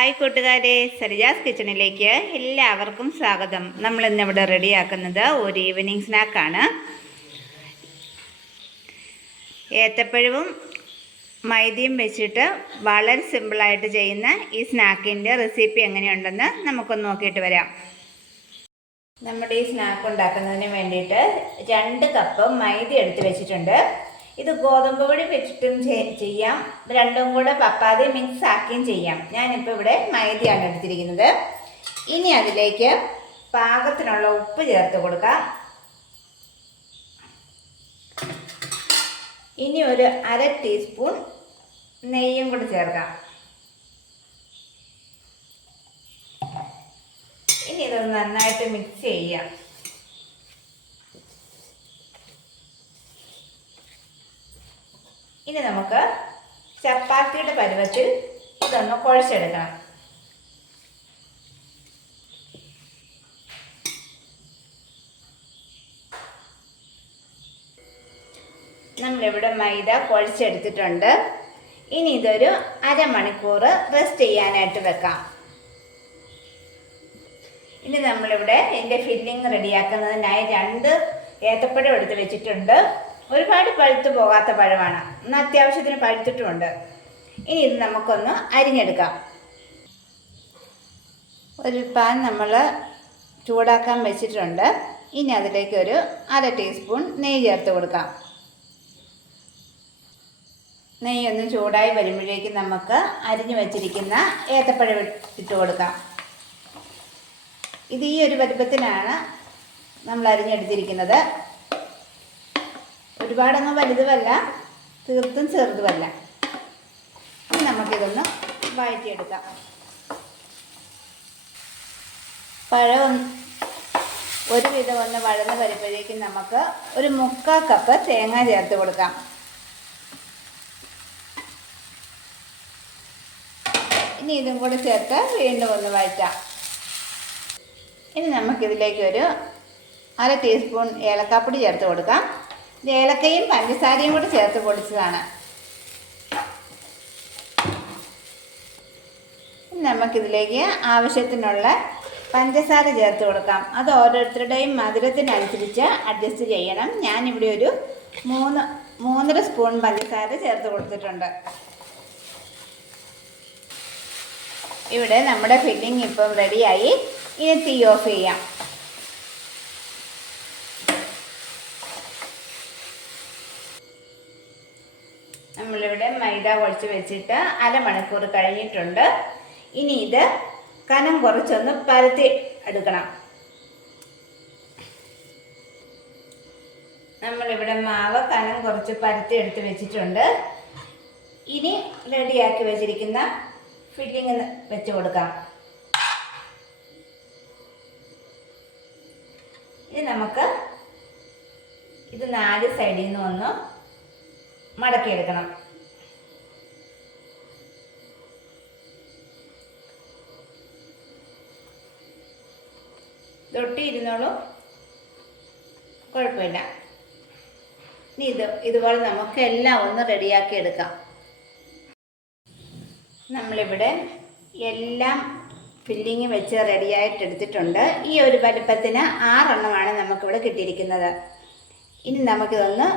Hi കൂട്ടുകാരെ, സരിജാസ് കിച്ചണിലേക്ക് എല്ലാവർക്കും സ്വാഗതം. നമ്മൾ ഇന്നിവിടെ റെഡിയാക്കുന്നത് ഒരു ഈവനിങ് സ്നാക്കാണ്. ഏത്തപ്പഴവും മൈദയും വെച്ചിട്ട് വളരെ സിമ്പിളായിട്ട് ചെയ്യുന്ന ഈ സ്നാക്കിൻ്റെ റെസിപ്പി എങ്ങനെയുണ്ടെന്ന് നമുക്കൊന്ന് നോക്കിയിട്ട് വരാം. നമ്മുടെ ഈ സ്നാക്ക് ഉണ്ടാക്കുന്നതിന് വേണ്ടിയിട്ട് 2 കപ്പ് മൈദ എടുത്ത് വെച്ചിട്ടുണ്ട്. ഇത് ഗോതമ്പ് പൊടി വെച്ചിട്ടും ചെയ്യാം, രണ്ടും കൂടെ പപ്പാതി മിക്സ് ആക്കിയും ചെയ്യാം. ഞാനിപ്പോൾ ഇവിടെ മൈദയാണ് എടുത്തിരിക്കുന്നത്. ഇനി അതിലേക്ക് പാകത്തിനുള്ള ഉപ്പ് ചേർത്ത് കൊടുക്കാം. ഇനി ഒരു 1/2 ടീസ്പൂൺ നെയ്യും കൂടി ചേർക്കാം. ഇനി ഇതൊന്ന് നന്നായിട്ട് മിക്സ് ചെയ്യാം. ഇനി നമുക്ക് ചപ്പാത്തിയുടെ പരുവത്തിൽ ഇതൊന്ന് കുഴച്ചെടുക്കണം. നമ്മളിവിടെ മൈദ കുഴച്ചെടുത്തിട്ടുണ്ട്. ഇനി ഇതൊരു അരമണിക്കൂർ റെസ്റ്റ് ചെയ്യാനായിട്ട് വെക്കാം. ഇനി നമ്മളിവിടെ ഇതിൻ്റെ ഫില്ലിങ് റെഡിയാക്കുന്നതിനായി 2 ഏത്തപ്പഴം എടുത്ത് വെച്ചിട്ടുണ്ട്. ഒരുപാട് പഴുത്തു പോകാത്ത പഴമാണ്, എന്നാൽ അത്യാവശ്യത്തിന് പഴുത്തിട്ടുമുണ്ട്. ഇനി ഇത് നമുക്കൊന്ന് അരിഞ്ഞെടുക്കാം. ഒരു പാൻ നമ്മൾ ചൂടാക്കാൻ വെച്ചിട്ടുണ്ട്. ഇനി അതിലേക്ക് ഒരു 1/2 ടീസ്പൂൺ നെയ്യ് ചേർത്ത് കൊടുക്കാം. നെയ്യൊന്ന് ചൂടായി വരുമ്പോഴേക്കും നമുക്ക് അരിഞ്ഞു വെച്ചിരിക്കുന്ന ഏത്തപ്പഴം ഇട്ട് കൊടുക്കാം. ഇത് ഈ ഒരു വലുപ്പത്തിനാണ് നമ്മൾ അരിഞ്ഞെടുത്തിരിക്കുന്നത്. ഒരുപാടൊന്നും വലുതുമല്ല, തീർത്തും ചെറുതുമല്ല. ഇനി നമുക്കിതൊന്ന് വഴറ്റിയെടുക്കാം. പഴം ഒരുവിധം ഒന്ന് വഴന്ന് വരുമ്പോഴേക്കും നമുക്ക് ഒരു 3/4 കപ്പ് തേങ്ങ ചേർത്ത് കൊടുക്കാം. ഇനി ഇതും കൂടെ ചേർത്ത് വീണ്ടും ഒന്ന് വഴറ്റാം. ഇനി നമുക്കിതിലേക്ക് ഒരു 1/2 ടീസ്പൂൺ ഏലക്കാപ്പൊടി ചേർത്ത് കൊടുക്കാം. ഇത് ഏലക്കയും പഞ്ചസാരയും കൂടി ചേർത്ത് പൊടിച്ചതാണ്. നമുക്കിതിലേക്ക് ആവശ്യത്തിനുള്ള പഞ്ചസാര ചേർത്ത് കൊടുക്കാം. അത് ഓരോരുത്തരുടെയും മധുരത്തിനനുസരിച്ച് അഡ്ജസ്റ്റ് ചെയ്യണം. ഞാനിവിടെ ഒരു 3.5 സ്പൂൺ പഞ്ചസാര ചേർത്ത് കൊടുത്തിട്ടുണ്ട്. ഇവിടെ നമ്മുടെ ഫില്ലിംഗ് ഇപ്പം റെഡിയായി. ഇനി തീ ഓഫ് ചെയ്യാം. നമ്മളിവിടെ മൈദ കുഴച്ച് വെച്ചിട്ട് അരമണിക്കൂർ കഴിഞ്ഞിട്ടുണ്ട്. ഇനി ഇത് കനം കുറച്ചൊന്ന് പരത്തി എടുക്കണം. നമ്മളിവിടെ മാവ് കനം കുറച്ച് പരത്തി എടുത്ത് വെച്ചിട്ടുണ്ട്. ഇനി റെഡിയാക്കി വെച്ചിരിക്കുന്ന ഫില്ലിങ് വെച്ച് കൊടുക്കാം. ഇനി നമുക്ക് ഇത് 4 സൈഡിൽ നിന്ന് ഒന്ന് മടക്കിയെടുക്കണം. തൊട്ടിയിരുന്നോളൂ, കുഴപ്പമില്ല. ഇനി ഇതുപോലെ നമുക്ക് എല്ലാം ഒന്ന് റെഡിയാക്കി എടുക്കാം. നമ്മളിവിടെ എല്ലാം ഫില്ലിങ് വെച്ച് റെഡിയായിട്ട് എടുത്തിട്ടുണ്ട്. ഈ ഒരു വലുപ്പത്തിന് 6 എണ്ണമാണ് നമുക്കിവിടെ കിട്ടിയിരിക്കുന്നത്. ഇനി നമുക്കിതൊന്ന്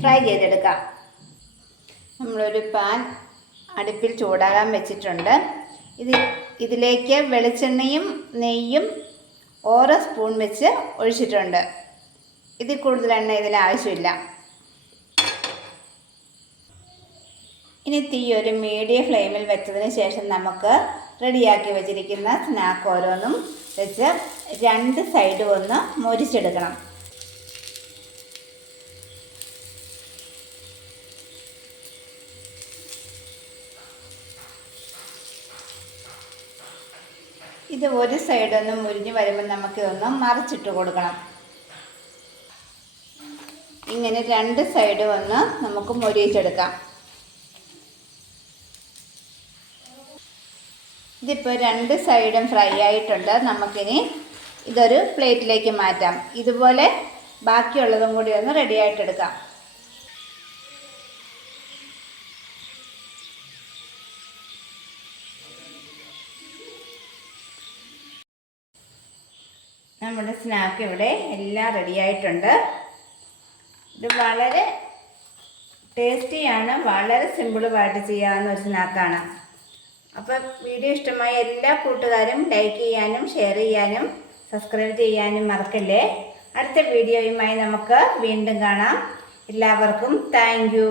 ഫ്രൈ ചെയ്തെടുക്കാം. നമ്മളൊരു പാൻ അടുപ്പിൽ ചൂടാകാൻ വെച്ചിട്ടുണ്ട്. ഇതിലേക്ക് വെളിച്ചെണ്ണയും നെയ്യും ഓരോ സ്പൂൺ വെച്ച് ഒഴിച്ചിട്ടുണ്ട്. ഇതിൽ കൂടുതൽ എണ്ണ ഇതിന് ആവശ്യമില്ല. ഇനി തീ ഒരു മീഡിയം ഫ്ലെയിമിൽ വെച്ചതിന് ശേഷം നമുക്ക് റെഡിയാക്കി വെച്ചിരിക്കുന്ന സ്നാക്ക് ഓരോന്നും വെച്ച് 2 സൈഡും ഒന്ന് മൊരിച്ചെടുക്കണം. ഇത് ഒരു സൈഡൊന്ന് മുരിഞ്ഞ് വരുമ്പോൾ നമുക്കിതൊന്ന് മറിച്ചിട്ട് കൊടുക്കണം. ഇങ്ങനെ 2 സൈഡും ഒന്ന് നമുക്ക് മൊരിയിച്ചെടുക്കാം. ഇതിപ്പോൾ 2 സൈഡും ഫ്രൈ ആയിട്ടുണ്ട്. നമുക്കിനി ഇതൊരു പ്ലേറ്റിലേക്ക് മാറ്റാം. ഇതുപോലെ ബാക്കിയുള്ളതും കൂടി ഒന്ന് റെഡി ആയിട്ടെടുക്കാം. നമ്മുടെ സ്നാക്ക് ഇവിടെ എല്ലാം റെഡിയായിട്ടുണ്ട്. ഇത് വളരെ ടേസ്റ്റിയാണ്, വളരെ സിമ്പിളുമായിട്ട് ചെയ്യാവുന്ന ഒരു സ്നാക്കാണ്. അപ്പം വീഡിയോ ഇഷ്ടമായ എല്ലാ കൂട്ടുകാരും ലൈക്ക് ചെയ്യാനും ഷെയർ ചെയ്യാനും സബ്സ്ക്രൈബ് ചെയ്യാനും മറക്കല്ലേ. അടുത്ത വീഡിയോയുമായി നമുക്ക് വീണ്ടും കാണാം. എല്ലാവർക്കും താങ്ക് യു.